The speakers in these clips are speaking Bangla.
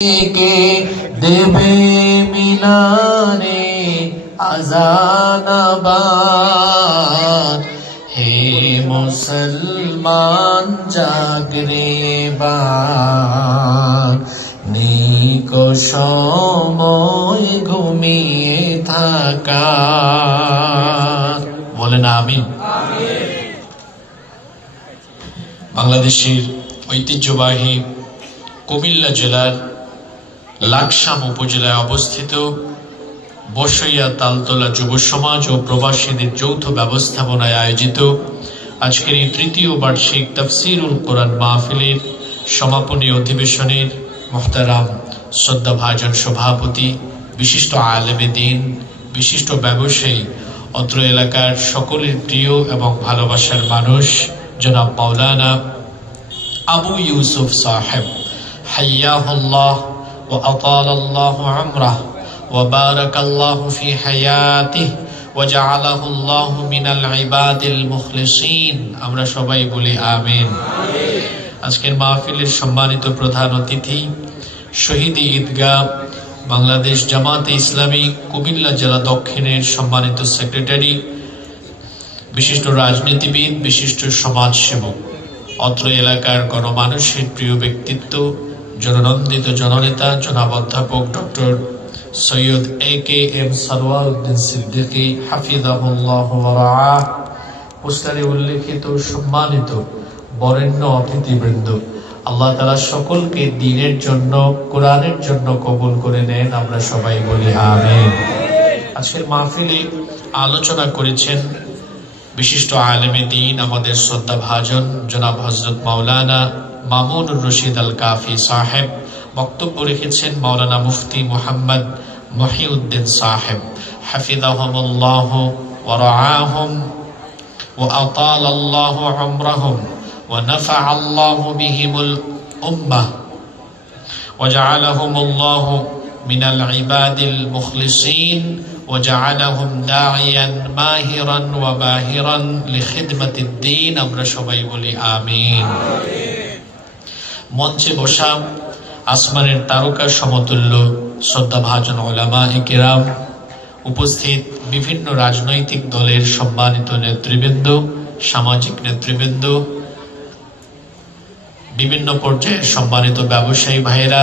के देवे मिनारे अजानाबाद हे मुसलमान जागरे बार निको সময় ঘুমিয়ে থাকার বলেন আমিন। বাংলাদেশের ঐতিহ্যবাহী কুমিল্লা জেলার লাকসাম উপজেলায় অবস্থিত বসইয়া তালতলা যুব সমাজ ও প্রবাসীদের যৌথ ব্যবস্থাপনায় আয়োজিত আজকের এই তৃতীয় বার্ষিক তাফসীরুল কোরআন মাহফিলের সমাপনী অধিবেশনের মুহতারাম শ্রদ্ধাভাজন সভাপতি, বিশিষ্ট আলেমে দ্বীন, বিশিষ্ট ব্যবসায়ী, অত্র এলাকার সকলের প্রিয় এবং ভালোবাসার মানুষ জনাব মাওলানা আবু ইউসুফ সাহেব হাইয়াহুল্লাহ ওয়া আতালাল্লাহু আমরাহ ওয়া বারাকাল্লাহু ফি হায়াতিহি ওয়া জাআলাহুল্লাহু মিনাল ইবাদিল মুখলিসিন। আমরা সবাই বলি আমিন। আজকের মাহফিলের সম্মানিত প্রধান অতিথি, শহীদ ঈদগাহ বাংলাদেশ জামাতে ইসলামী কুমিল্লা জেলা দক্ষিণের সম্মানিত সেক্রেটারি, বিশিষ্ট রাজনীতিবিদ, বিশিষ্ট সমাজসেবক, অত্র এলাকার গণমানুষের প্রিয় ব্যক্তিত্ব, জননন্দিত জননেতা জনাব অধ্যাপক ডক্টর সৈয়দ AKM সারওয়ার উদ্দিন সিদ্দিকী হাফিজাহুল্লাহ ওয়া রাআহ, পোস্টারে উল্লেখিত সম্মানিত বরেণ্য অতিথিবৃন্দ, আল্লাহ তাআলা সকলকে দ্বীনের জন্য, কোরআনের জন্য কবুল করে নেন। আমরা সবাই বলি আমিন। আজকের মাহফিলে আলোচনা করেছেন বিশিষ্ট আলেমে দ্বীন, আমাদের শ্রদ্ধাভাজন জনাব হযরত মাওলানা মামুনুর রশিদ আল কাফি সাহেব। বক্তব্য রেখেছেন মাওলানা মুফতি মুহাম্মদ মহিউদ্দিন সাহেব হাফিজাহুমুল্লাহ ওয়া রাআহুম ওয়া আতালাল্লাহু উমরাহুম ওয়া নাফাআল্লাহু বিহিমুল উম্মাহ ওয়া জাআলাহুমুল্লাহু মিনাল ইবাদিল মুখলিসিন ওয়া জাআলাহুম দাঈয়ান মাহিরান ওয়া বাহিরান লিখিদমাতিদ দ্বীন। আমরা সবাই বলি আমিন। মঞ্চে বসা আসমানের তারকা সমতুল্য শ্রদ্ধাভাজন উলামায়ে কেরাম, উপস্থিত বিভিন্ন রাজনৈতিক দলের সম্মানিত নেতৃবৃন্দ, সামাজিক নেতৃবৃন্দ, বিভিন্ন পর্যায়ের সম্মানিত ব্যবসায়ী ভাইয়েরা,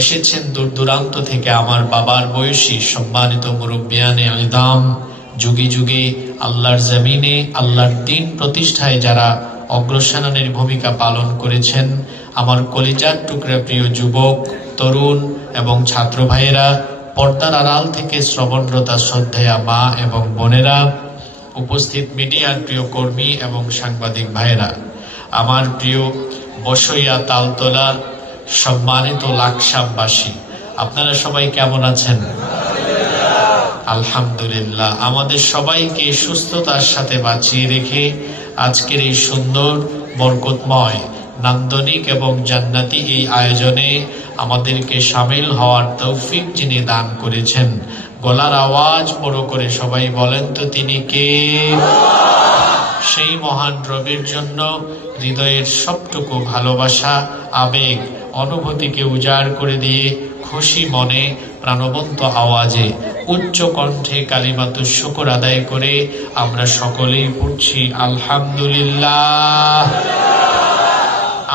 এসেছেন দূর দূরান্ত থেকে আমার বাবার বয়সী সম্মানিত মুরব্বিয়ানে ইলদাম, যুগে যুগে আল্লাহর জমিনে আল্লাহর দ্বীন প্রতিষ্ঠায় যারা অগ্রসেনানীর ভূমিকা পালন করেছেন, আমার কলিজার টুকরা প্রিয় যুবক, তরুণ এবং ছাত্র ভাইয়েরা, পর্দার আড়াল থেকে শ্রবণরতা শ্রদ্ধেয়া মা এবং বোনেরা, উপস্থিত মিডিয়ার প্রিয় কর্মী এবং সাংবাদিক ভাইয়েরা, আমার প্রিয় বসইয়া তালতলা সম্মানিত লাকসামবাসী, আপনারা সবাই কেমন আছেন? আলহামদুলিল্লাহ। আমাদের সবাইকে সুস্থতার সাথে বাঁচিয়ে রেখে আজকের এই সুন্দর, বরকতময়, নান্দনিক এবং জান্নাতি এই আয়োজনে আমাদেরকে শামিল হওয়ার তৌফিক যিনি দান করেছেন, গলার আওয়াজ বড় করে সবাই বলেন তো তিনি কে? সেই মহান রবের জন্য হৃদয়ের সবটুকু ভালোবাসা, আবেগ, অনুভূতিকে উজাড় করে দিয়ে খুশি মনে প্রাণবন্ত আওয়াজে উচ্চ কণ্ঠে কালিমাতুশ শুকর আদায় করে আমরা সকলেই পড়ছি আলহামদুলিল্লাহ।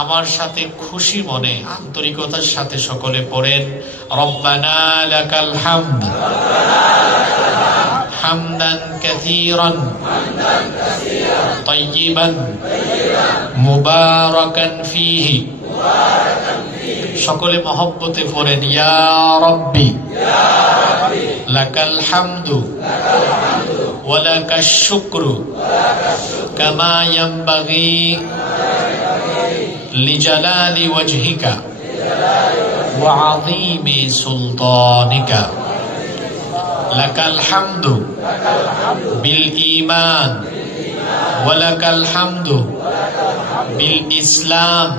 আমার সাথে খুশি মনে আন্তরিকতার সাথে সকলে পড়েন রব্বানা লাকাল হামদ হামদান কাসীরান তাইয়িবান মুবারাকান ফীহি। সকলে মহব্বতে পড়েন ইয়া রাব্বি লাকাল হামদু ওয়া লাকাশ শুকরু কামা ইয়ানবাগি লিজালালি ওয়াজহিকা ওয়া আযীমি সুলতানিকা। লাকাল হামদু বিল ঈমান ওয়া লাকাল হামদু বিল ইসলাম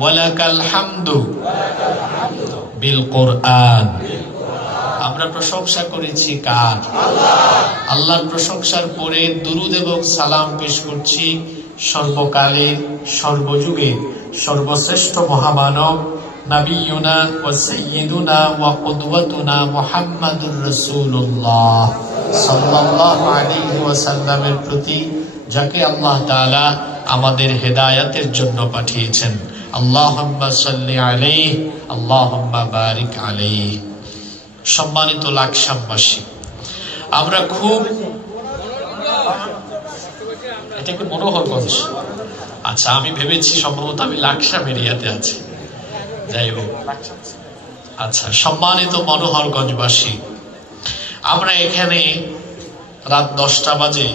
ওয়া লাকাল হামদু বিল কুরআন। আমরা প্রশংসা করেছি কার? আল্লাহর প্রশংসার পরে দুরূদ এবং সালাম পেশ করছি সর্বকালের, সর্বযুগে সর্বশ্রেষ্ঠ মহামানব নাবিয়ুনা ওয়া সাইয়্যিদুনা ওয়া কুদওয়াতুনা মুহাম্মাদুর রাসূলুল্লাহ সাল্লাল্লাহু আলাইহি ওয়াসাল্লামের প্রতি, যাকে আল্লাহ তাআলা আমাদের হেদায়েতের জন্য পাঠিয়েছেন। আল্লাহুম্মা সাল্লি আলাইহি আল্লাহুম্মা বারিক আলাইহি। সম্মানিত লাকসামবাসী, আমরা খুব, এটা কি মনোহরগঞ্জ? আচ্ছা, আমি ভেবেছি সম্ভবত আমি লাকসাম এরিয়াতে আছি। যাই হোক, আচ্ছা, সম্মানিত মনোহরগঞ্জবাসী, আমরা এখানে রাত 10টা বাজে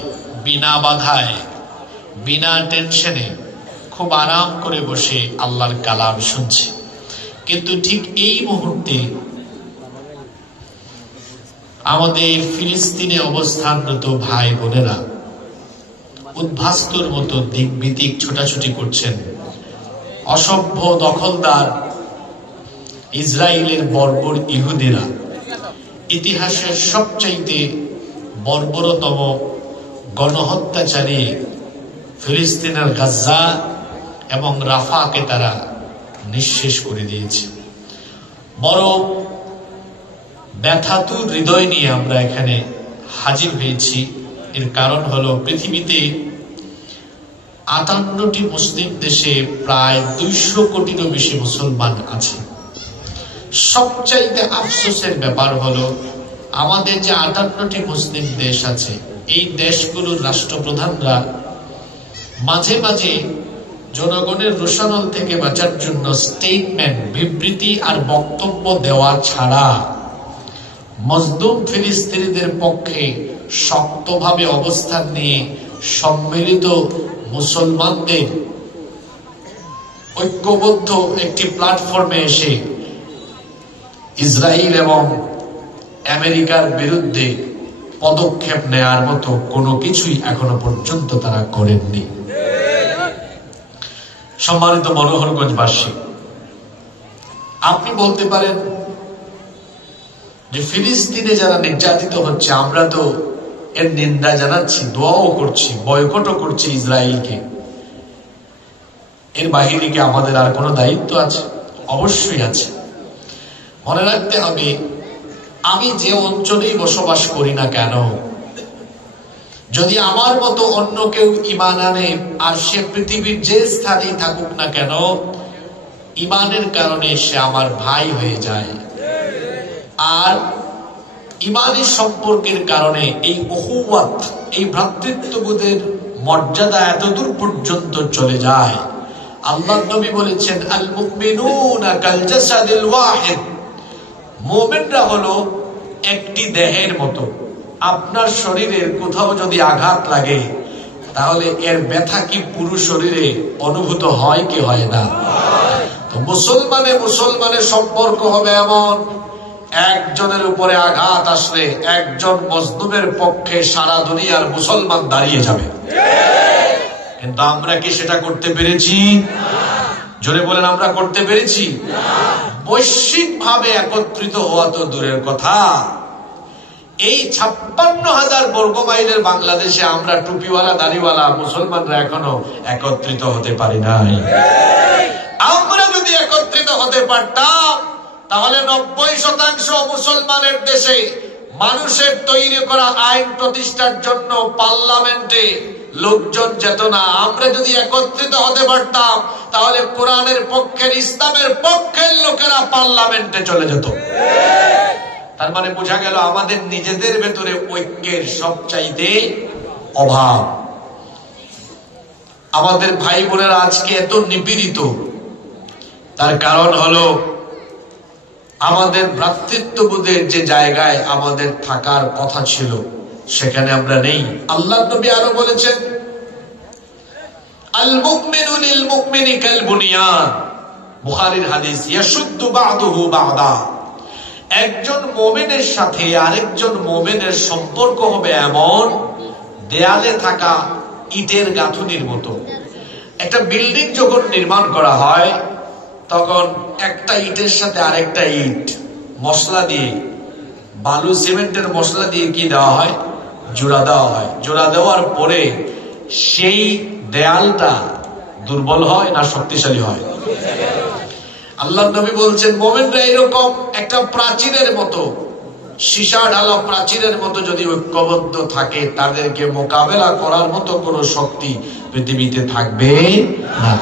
বিনা বাধায়, বিনা টেনশনে, খুব আরাম করে বসে আল্লাহর কালাম শুনছি। কিন্তু ঠিক এই মুহূর্তে আমাদের ফিলিস্তিনে অবস্থানরত ভাই বোনেরা উদ্ভাস্তর মতো দিকবিদিক ছোটাছুটি করছেন। অসভ্য দখলদার ইসরায়েলের বর্বর ইহুদিরা ইতিহাসের সবচাইতে বর্বরতম গণহত্যাচারী ফিলিস্তিনের গাজ্জা এবং রাফাকে তারা নিঃশেষ করে দিয়েছে। বড় ব্যথাতুর হৃদয় নিয়ে আমরা এখানে হাজির হয়েছি। এর কারণ হলো, পৃথিবীতে 58টি মুসলিম দেশে প্রায় 200 কোটিরও বেশি মুসলমান আছে। সবচাইতে আফসোসের ব্যাপার হলো, আমাদের যে 58টি মুসলিম দেশ আছে, এই দেশগুলোর রাষ্ট্রপ্রধানরা মাঝে মাঝে জনগণের রোষানল থেকে বাঁচার জন্য স্টেটমেন্ট, বিবৃতি আর বক্তব্য দেওয়া ছাড়া মজলুম ফিলিস্তিনিদের পক্ষে শক্তভাবে অবস্থান নিয়ে সম্মিলিত মুসলমানদের ঐক্যবদ্ধ একটি প্ল্যাটফর্মে এসে ইসরায়েল এবং আমেরিকার বিরুদ্ধে পদক্ষেপ নেয়ার মতো কোনো কিছুই এখনো পর্যন্ত তারা করেননি। সম্মানিত মনোহরগঞ্জবাসী, আপনি বলতে পারেন যে ফিলিস্তিনে যারা নির্যাতিত হচ্ছে, আমরা তো এর নিন্দা জানাচ্ছি, দোয়াও করছি, বয়কটও করছি ইসরায়েলকে, এর বাহিরে কি আমাদের আর কোনো দায়িত্ব আছে? অবশ্যই আছে। মনে রাখতে হবে, আমি যে অঞ্চলেই বসবাস করি না কেন, যদি আমার মতো অন্য কেউ ঈমান আনে, আর সে পৃথিবীর যে স্থানেই থাকুক না কেন, ঈমানের কারণে সে আমার ভাই হয়ে যায়। আর ঈমানী সম্পর্কের কারণে এই উহুওয়াত, এই ভ্রাতৃত্ববোধের মর্যাদা এতদূর পর্যন্ত চলে যায়। আল্লাহর নবী বলেছেন, আল মুমিনুনা কাল জাসাদিল ওয়াহিদ, মুমিনরা হলো একটি দেহের মতো। আপনার শরীরের কোথাও যদি আঘাত লাগে, তাহলে এর ব্যথা কি পুরো শরীরে অনুভূত হয় কি হয় না? তো মুসলমানের সম্পর্ক হবে এমন, একজনের উপরে আঘাত আসলে একজন মজলুমের পক্ষে সারা দুনিয়ার মুসলমান দাঁড়িয়ে যাবে। কিন্তু আমরা কি সেটা করতে পেরেছি? জোরে বলেন, আমরা করতে পেরেছি? বৈশ্বিক ভাবে একত্রিত হওয়া তো দূরের কথা, এই 56,000 বর্গমাইলের বাংলাদেশে আমরা টুপিওয়ালা দাড়িওয়ালা মুসলমানরা এখনো একত্রিত হতে পারি নাই। আমরা যদি একত্রিত হতে পারতাম, তাহলে 90% মুসলমানের দেশে মানুষের তৈরি করা আইন প্রতিষ্ঠার জন্য পার্লামেন্টে লোকজন যেত না। আমরা যদি একত্রিত হতে পারতাম, তাহলে কোরআনের পক্ষের, ইসলামের পক্ষের লোকেরা পার্লামেন্টে চলে যেত। তার মানে বোঝা গেল আমাদের নিজেদের ভেতরে ঐক্যের সবচাইতে অভাব। আমাদের ভাই বোনেরা আজকে এত নিপীড়িত, তার কারণ হলো আমাদের ভ্রাতৃত্ববোধের যে জায়গায় আমাদের থাকার কথা ছিল, সেখানে আমরা নেই। আল্লাহ নবী আরো বলেছেন, আল মুমিনু লিল মুমিনি কাল বুনিয়ান, বুখারীর হাদিস, ইয়াশুদ্দু বা'দুহু বা'দা। একজন মুমিনের সাথে আরেকজন মুমিনের সম্পর্ক হবে এমন দেয়ালে থাকা ইটের গাঁথুনির মতো। একটা বিল্ডিং যখন নির্মাণ করা হয়, তখন একটা ইটের সাথে আরেকটা ইট মশলা দিয়ে, বালু সিমেন্টের মশলা দিয়ে কি দেওয়া হয়? জোড়া দেওয়া হয়। জোড়া দেওয়ার পরে সেই দেয়ালটা দুর্বল হয় না শক্তিশালী হয়? আল্লাহর নবী বলছেন মুমিনরা এরকম একটা প্রাচীরের মতো, সীসা ঢালা প্রাচীরের মতো যদি ঐক্যবদ্ধ থাকে, তাদেরকে মোকাবেলা করার মতো কোনো শক্তি পৃথিবীতে থাকবে না।